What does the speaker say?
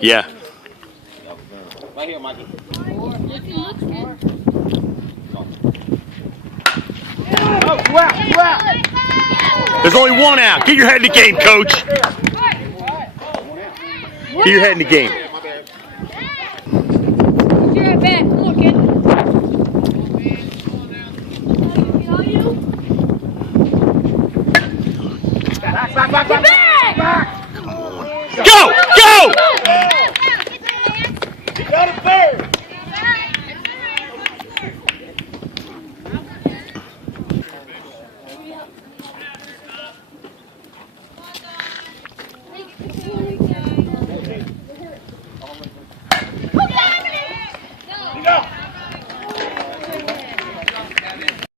Yeah. Right here, Mikey. There's only one out. Get your head in the game, coach. Get your head in the game.